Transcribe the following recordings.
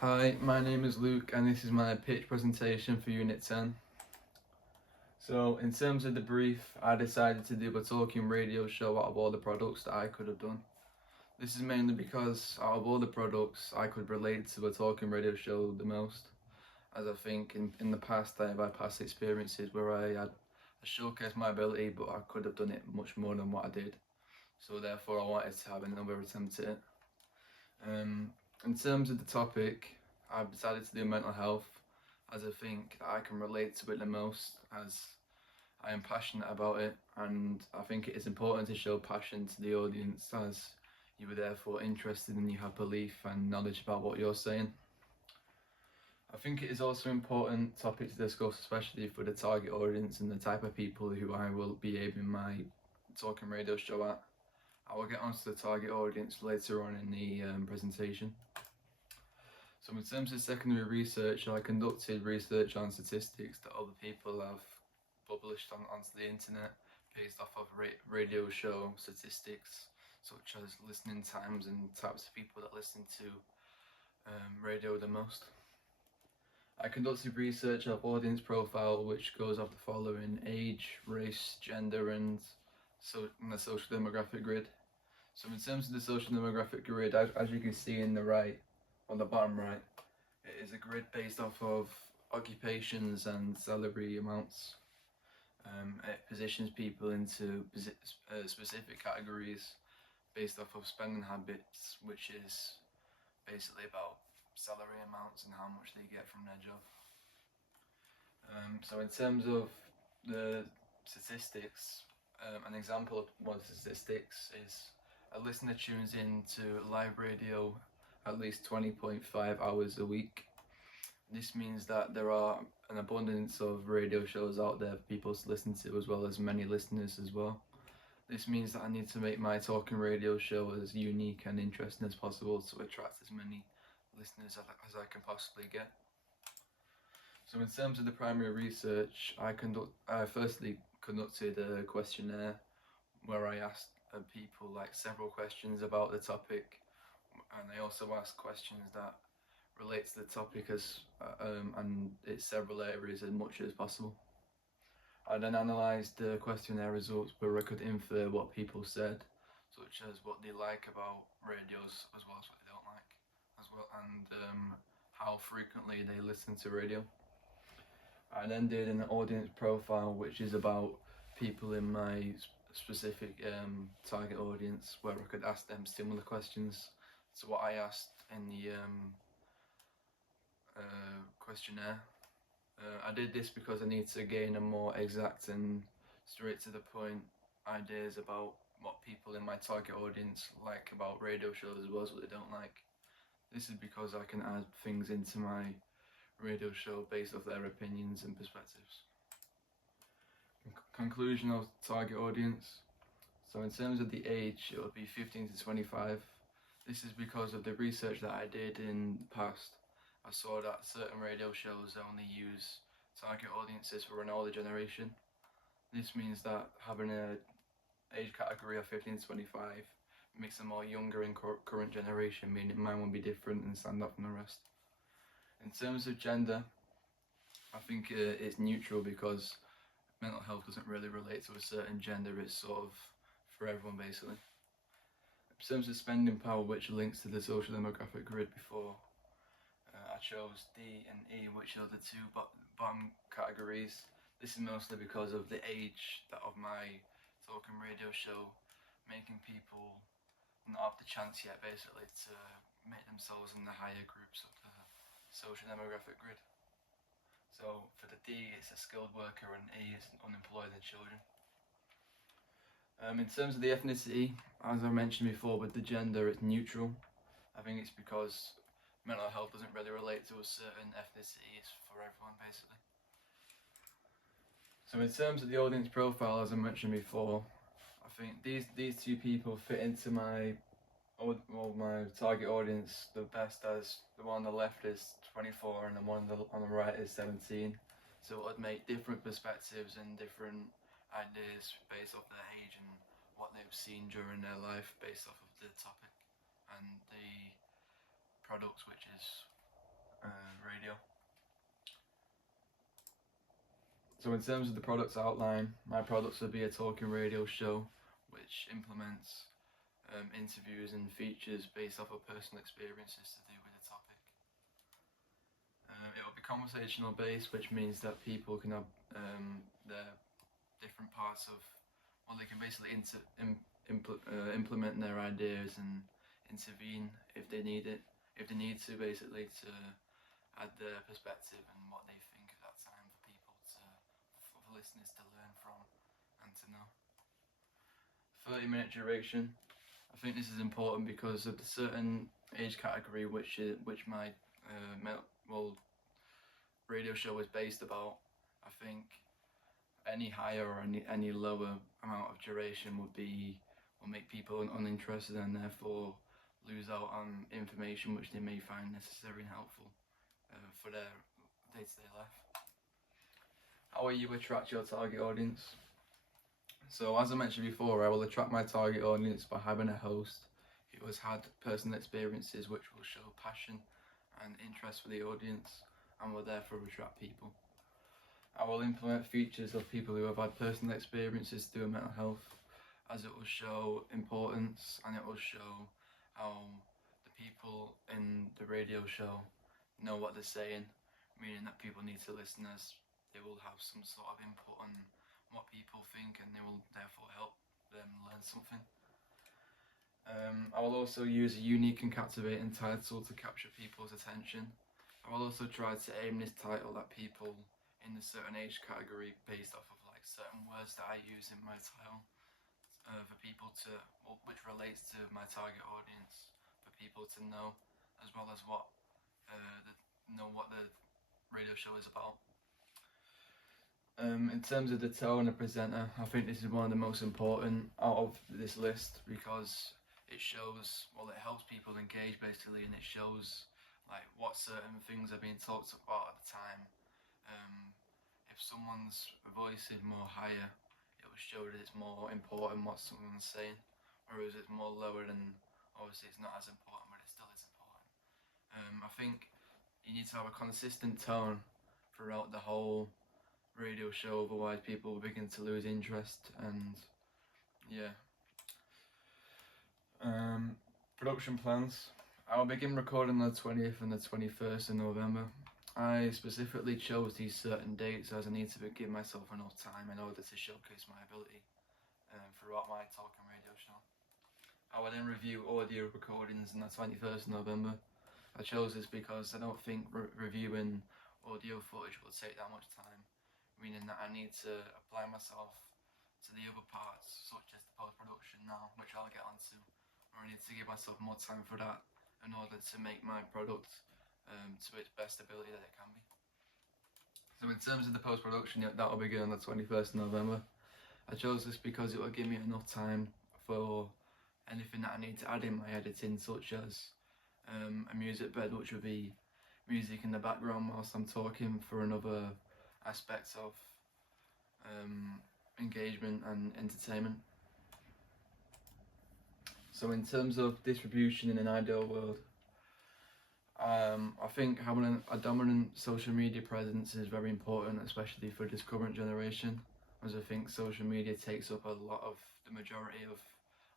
Hi, my name is Luke and this is my pitch presentation for Unit 10. So in terms of the brief, I decided to do a talking radio show out of all the products that I could have done. This is mainly because out of all the products, I could relate to a talking radio show the most, as I think in the past I have had past experiences where I had showcased my ability, but I could have done it much more than what I did. So therefore I wanted to have another attempt at it. In terms of the topic, I've decided to do mental health, as I think that I can relate to it the most, as I am passionate about it, and I think it is important to show passion to the audience, as you are therefore interested and you have belief and knowledge about what you're saying. I think it is also an important topic to discuss, especially for the target audience and the type of people who I will be aiming my talking radio show at. I will get onto the target audience later on in the presentation. So in terms of secondary research, I conducted research on statistics that other people have published onto the internet based off of radio show statistics, such as listening times and types of people that listen to radio the most. I conducted research of audience profile, which goes off the following: age, race, gender, and the social demographic grid. So in terms of the social demographic grid, as you can see in the right, on the bottom right, it is a grid based off of occupations and salary amounts. It positions people into specific categories based off of spending habits, which is basically about salary amounts and how much they get from their job. So in terms of the statistics, an example of one of the statistics is a listener tunes in to live radio at least 20.5 hours a week. This means that there are an abundance of radio shows out there for people to listen to, as well as many listeners as well. This means that I need to make my talking radio show as unique and interesting as possible to attract as many listeners as I can possibly get. So in terms of the primary research, I firstly conducted a questionnaire where I asked people like several questions about the topic, and I also asked questions that relate to the topic and its several areas as much as possible. I then analysed the questionnaire results where I could infer what people said, such as what they like about radios as well as what they don't like, as well, and how frequently they listen to radio. I then did an audience profile, which is about people in my specific target audience, where I could ask them similar questions to what I asked in the questionnaire. I did this because I need to gain a more exact and straight to the point ideas about what people in my target audience like about radio shows as well as what they don't like. This is because I can add things into my radio show based off their opinions and perspectives. Conclusion of target audience. So in terms of the age, it would be 15 to 25. This is because of the research that I did in the past. I saw that certain radio shows only use target audiences for an older generation. This means that having an age category of 15 to 25 makes them more younger in current generation, meaning mine will be different and stand out from the rest. In terms of gender, I think it's neutral because mental health doesn't really relate to a certain gender, it's sort of for everyone basically. In terms of spending power, which links to the social demographic grid before, I chose D and E, which are the two bottom categories. This is mostly because of the age of my talking radio show, making people not have the chance yet basically to make themselves in the higher groups of the social demographic grid. So for the D, it's a skilled worker, and E is unemployed and children. In terms of the ethnicity, as I mentioned before, with the gender, it's neutral. I think it's because mental health doesn't really relate to a certain ethnicity, it's for everyone basically. So in terms of the audience profile, as I mentioned before, I think these two people fit into my target audience the best, as the one on the left is 24 and the one on the right is 17. So it would make different perspectives and different ideas based off their age and what they've seen during their life based off of the topic and the products, which is radio. So in terms of the products outline, my products will be a talking radio show which implements interviews and features based off of personal experiences to do with a topic. It will be conversational based, which means that people can have their different parts of, well, they can basically implement their ideas and intervene if they need it, if they need to, basically, to add their perspective and what they think at that time for people to, for listeners to learn from and to know. 30-minute duration. I think this is important because of the certain age category which my radio show is based about. I think any higher or any lower amount of duration will make people uninterested and therefore lose out on information which they may find necessary and helpful for their day-to-day life. How will you attract your target audience? So as I mentioned before, I will attract my target audience by having a host who has had personal experiences which will show passion and interest for the audience and will therefore attract people. I will implement features of people who have had personal experiences through mental health, as it will show importance and it will show how the people in the radio show know what they're saying, meaning that people need to listen as they will have some sort of input on what people think and they will therefore help them learn something. I will also use a unique and captivating title to capture people's attention. I will also try to aim this title at people in a certain age category based off of like certain words that I use in my title for people to, which relates to my target audience, for people to know, as well as what the radio show is about. In terms of the tone of presenter, I think this is one of the most important out of this list because it shows, well, it helps people engage basically, and it shows like what certain things are being talked about at the time. If someone's voice is more higher, it will show that it's more important what someone's saying, whereas it's more lower, then obviously it's not as important, but it still is important. I think you need to have a consistent tone throughout the whole radio show, otherwise people will begin to lose interest. And yeah. Production plans. I'll begin recording on the 20th and the 21st of November. I specifically chose these certain dates as I need to give myself enough time in order to showcase my ability throughout my talking radio show. I will then review audio recordings on the 21st of November. I chose this because I don't think reviewing audio footage will take that much time, meaning that I need to apply myself to the other parts, such as the post-production now, which I'll get onto, or I need to give myself more time for that in order to make my product to its best ability that it can be. So in terms of the post-production, that will begin on the 21st of November. I chose this because it will give me enough time for anything that I need to add in my editing, such as a music bed, which will be music in the background whilst I'm talking for another aspects of engagement and entertainment. So in terms of distribution in an ideal world, I think having a dominant social media presence is very important, especially for this current generation, as I think social media takes up a lot of the majority of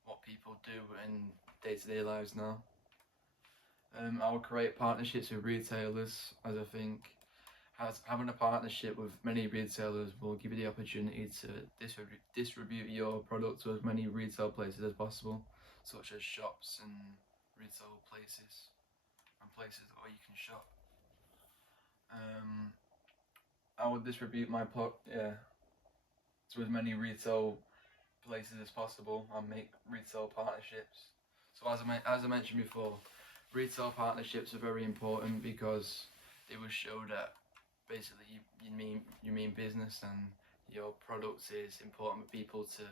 what people do in day-to-day lives now. I will create partnerships with retailers, as I think having a partnership with many retailers will give you the opportunity to distribute your product to as many retail places as possible, such as shops and retail places and places where you can shop. I will distribute my product to as many retail places as possible and make retail partnerships. So as I mentioned before, retail partnerships are very important because they will show that basically you mean business and your product is important for people to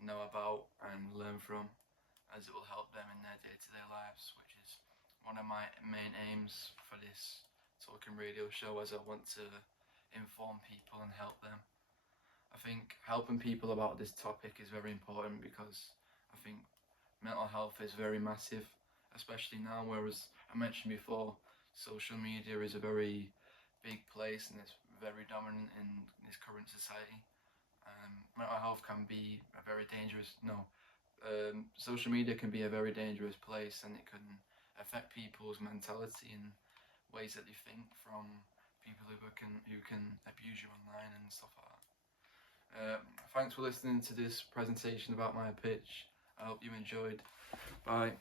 know about and learn from, as it will help them in their day-to-day lives, which is one of my main aims for this talking radio show, as I want to inform people and help them. I think helping people about this topic is very important because I think mental health is very massive, especially now, whereas I mentioned before, social media is a very big place and it's very dominant in this current society. Mental health can be a very dangerous, no, social media can be a very dangerous place, and it can affect people's mentality in ways that they think, from people who can abuse you online and stuff like that. Thanks for listening to this presentation about my pitch. I hope you enjoyed. Bye.